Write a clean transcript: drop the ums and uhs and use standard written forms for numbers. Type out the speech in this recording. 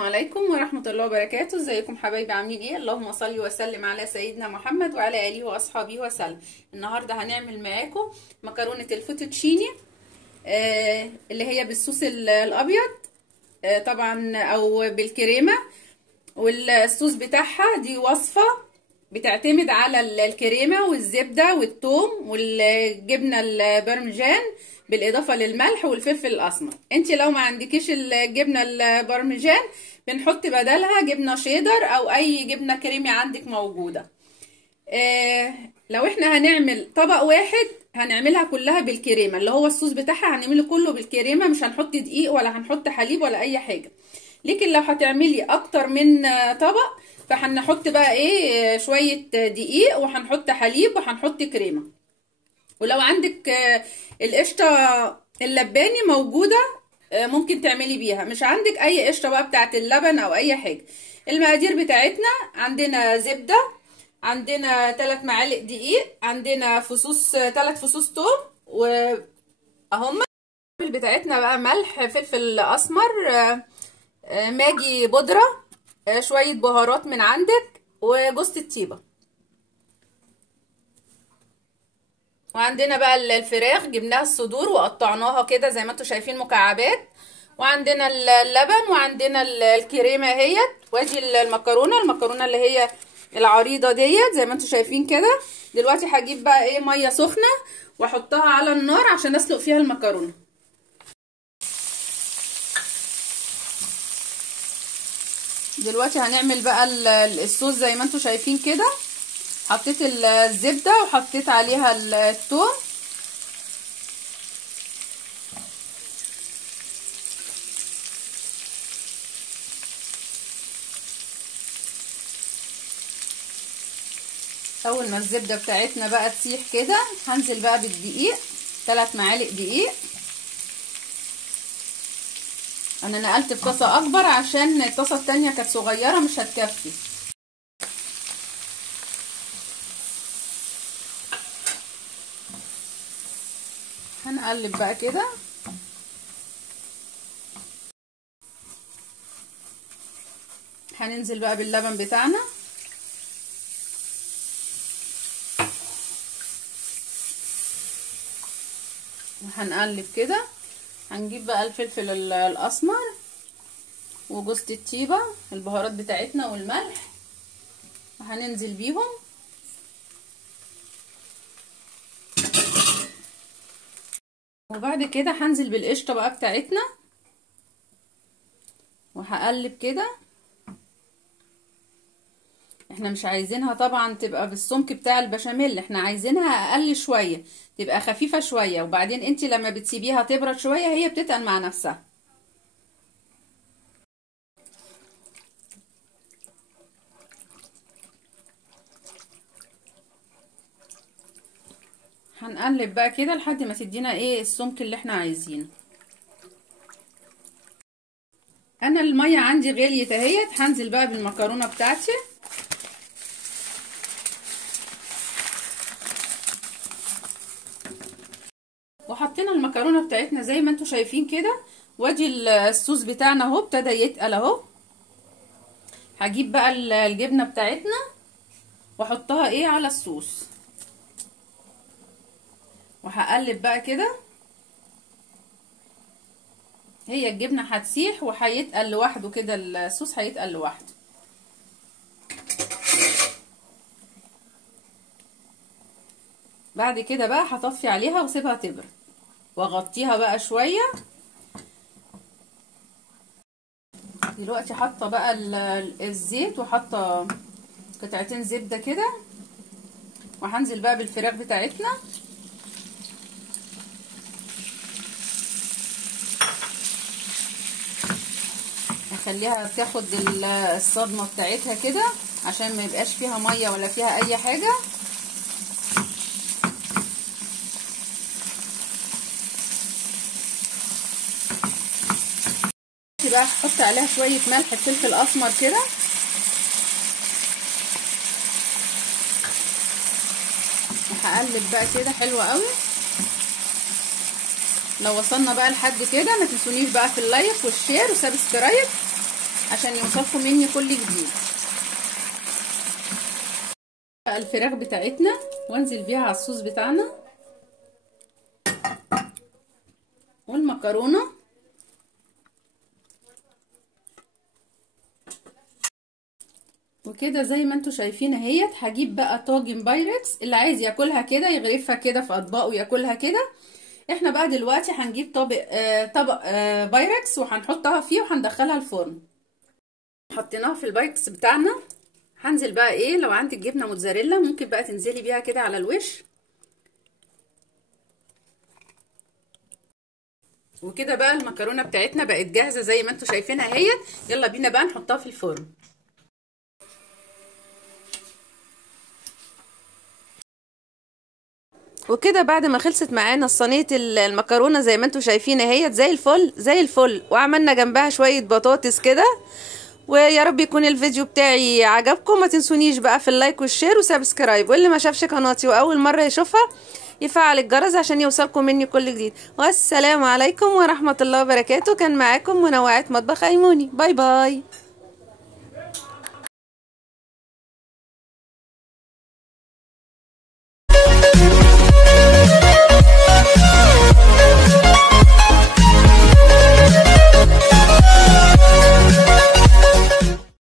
عليكم ورحمة الله وبركاته. ازيكم حبايبي، عاملين ايه؟ اللهم صل وسلم على سيدنا محمد وعلى اله واصحابه وسلم. النهارده هنعمل معاكم مكرونة الفوتوتشيني اللي هي بالصوص الابيض طبعا او بالكريمة. والصوص بتاعها دي وصفة بتعتمد على الكريمة والزبدة والثوم والجبنة البرمجان بالاضافه للملح والفلفل الاسمر. انت لو ما عندكيش الجبنه البرمجان بنحط بدلها جبنه شيدر او اي جبنه كريمي عندك موجوده. لو احنا هنعمل طبق واحد هنعملها كلها بالكريمه، اللي هو الصوص بتاعها هنعمله كله بالكريمه، مش هنحط دقيق ولا هنحط حليب ولا اي حاجه. لكن لو هتعملي اكتر من طبق فهنحط بقى ايه شويه دقيق وهنحط حليب وهنحط كريمه. ولو عندك القشطه اللباني موجوده ممكن تعملي بيها، مش عندك اي قشطه بقى بتاعت اللبن او اي حاجه. المقادير بتاعتنا: عندنا زبده، عندنا 3 معالق دقيق، عندنا 3 فصوص توم، واهم بتاعتنا بقى ملح، فلفل اسمر، ماجي بودره، شويه بهارات من عندك، وجوز الطيبه. وعندنا بقى الفراخ جبناها الصدور وقطعناها كده زي ما انتم شايفين مكعبات، وعندنا اللبن، وعندنا الكريمه اهيت، وادي المكرونه اللي هي العريضه ديت زي ما انتم شايفين كده. دلوقتي هجيب بقى ايه ميه سخنه واحطها على النار عشان اسلق فيها المكرونه. دلوقتي هنعمل بقى الصوص زي ما انتم شايفين كده. حطيت الزبده وحطيت عليها الثوم، اول ما الزبده بتاعتنا بقى تسيح كده هنزل بقى بالدقيق، 3 معالق دقيق. انا نقلت في طاسه اكبر عشان الطاسه التانية كانت صغيره مش هتكفي. هنقلب بقى كده. هننزل بقى باللبن بتاعنا، وهنقلب كده. هنجيب بقى الفلفل الاسمر وجوز الطيبه، البهارات بتاعتنا والملح، وهننزل بيهم. وبعد كده هنزل بالقشطه بقى بتاعتنا وهقلب كده. احنا مش عايزينها طبعا تبقى بالسمك بتاع البشاميل، احنا عايزينها اقل شويه، تبقى خفيفه شويه، وبعدين انت لما بتسيبيها تبرد شويه هي بتتقل مع نفسها. هنقلب بقى كده لحد ما تدينا ايه السمك اللي احنا عايزينه. انا الميه عندي غليت اهيت، هنزل بقى بالمكرونه بتاعتي. وحطينا المكرونه بتاعتنا زي ما انتم شايفين كده، وادي الصوص بتاعنا اهو ابتدى يتقل اهو. هجيب بقى الجبنه بتاعتنا واحطها ايه على الصوص، وهقلب بقى كده. هي الجبنه هتسيح وهيتقل لوحده كده، الصوص هيتقل لوحده. بعد كده بقى هطفي عليها واسيبها تبرد واغطيها بقى شويه. دلوقتي حاطه بقى الزيت وحاطه قطعتين زبده كده، وهنزل بقى بالفراخ بتاعتنا. هخليها تاخد الصدمه بتاعتها كده عشان ما يبقاش فيها ميه ولا فيها اي حاجه. بقى هحط عليها شويه ملح فلفل اسمر كده، وهقلب بقى كده حلوه قوي. لو وصلنا بقى لحد كده ما تنسونيش بقى في اللايك والشير وسبسكرايب. عشان يوصلكم مني كل جديد. الفراخ بتاعتنا وانزل بيها على الصوص بتاعنا والمكرونه، وكده زي ما انتوا شايفين اهيت. هجيب بقى طاجن بايركس، اللي عايز ياكلها كده يغرفها كده في اطباق وياكلها كده. احنا بقى دلوقتي هنجيب طبق بايركس وهنحطها فيه وهندخلها الفرن. حطيناها في البايركس بتاعنا. هنزل بقى ايه، لو عندك جبنه موتزاريلا ممكن بقى تنزلي بيها كده على الوش. وكده بقى المكرونه بتاعتنا بقت جاهزه زي ما انتوا شايفينها اهيت. يلا بينا بقى نحطها في الفرن. وكده بعد ما خلصت معانا صينيه المكرونه زي ما انتوا شايفين اهيت زي الفل زي الفل، وعملنا جنبها شويه بطاطس كده. ويا رب يكون الفيديو بتاعي عجبكم. ما تنسونيش بقى في اللايك والشير وسبسكرايب، واللي ما شافش قناتي واول مره يشوفها يفعل الجرس عشان يوصلكم مني كل جديد. والسلام عليكم ورحمه الله وبركاته. كان معاكم منوعات مطبخ ايموني. باي باي.